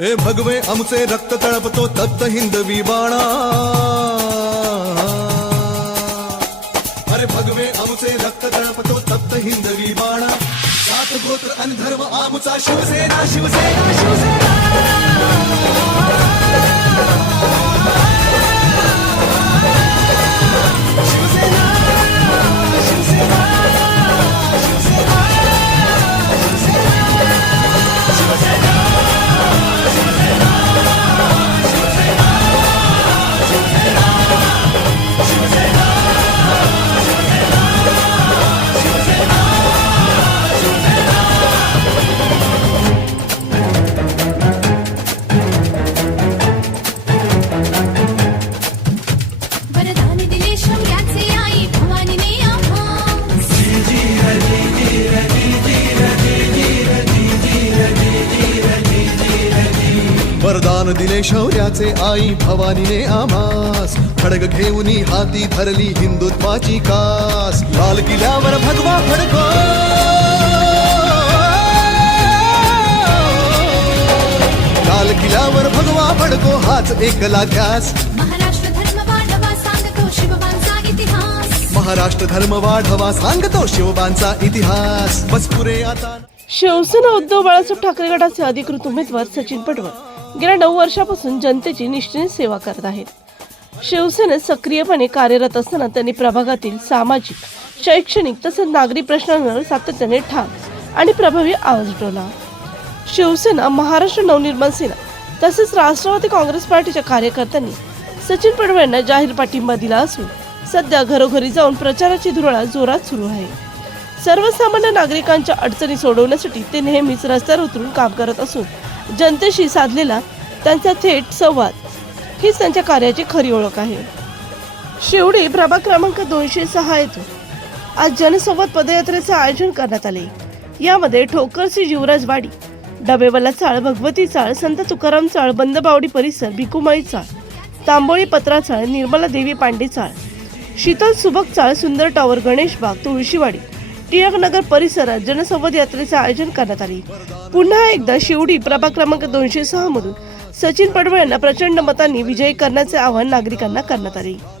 हे भगवे आमचे रक्त तळपतो तप्त हिंदवी बाणा. अरे भगवे आमचे रक्त तळपतो तप्त हिंदवी बाणा. सात गोत्र आणि धर्म आमचा शिवसेना शिवसेना. वरदान दिले शौर्याचे आई भवानीने आम्हास खडग घेऊनी हाती धरली हिंदुत्वाची कास. लाल किल्ल्यावर भगवा फडको लाल किल्ल्यावर भगवा फडको हाच एकला ध्यास. महाराष्ट्र धर्म वाढवा सांगतो शिवबांचा इतिहास. महाराष्ट्र धर्म वाढवा सांगतो शिवबांचा इतिहास. बस पुरे आता शिवसेना उद्धव बाळासाहेब ठाकरे गटाचे अधिकृत उमेदवार सचिन पटवर गेल्या नऊ वर्षापासून जनतेची निष्ठेने सेवा करत आहेत. शिवसेनेत सक्रियपणे कार्यरत असताना त्यांनी प्रभागातील सामाजिक शैक्षणिक तसेच नागरी प्रश्नांवर सातत्याने ठाम आणि प्रभावी आवाज उठवला. शिवसेना महाराष्ट्र नवनिर्माण सेना तसेच राष्ट्रवादी काँग्रेस पार्टीच्या कार्यकर्त्यांनी सचिन पडवे यांना जाहीर पाठिंबा दिला असून सध्या घरोघरी जाऊन प्रचाराची धुराळा जोरात सुरू आहे. सर्वसामान्य नागरिकांच्या अडचणी सोडवण्यासाठी ते नेहमीच रस्त्यावर उतरून काम करत असून जनतेशी साधलेला त्यांचा थेट संवाद हीच त्यांच्या कार्याची खरी ओळख आहे. शिवडी प्रभाग क्रमांक दोनशे सहा येतो. आज जनसंवाद पदयात्रेचे आयोजन करण्यात आले. यामध्ये ठोकरसी जीवराज वाडी डबेवाला चाळ भगवती चाळ संत तुकाराम चाळ बंदबावडी परिसर भिकुमाई चाळ तांबोळी पत्रा चाळ निर्मला देवी पांडे चाळ शीतल सुबक चाळ सुंदर टॉवर गणेश बाग तुळशीवाडी टिळकनगर परिसरात जनसंवाद यात्रेचे आयोजन करण्यात आले. पुन्हा एकदा शिवडी प्रभाग क्रमांक दोनशे सहा मधून सचिन पडवळ यांना प्रचंड मतांनी विजयी करण्याचे आवाहन नागरिकांना करण्यात आले.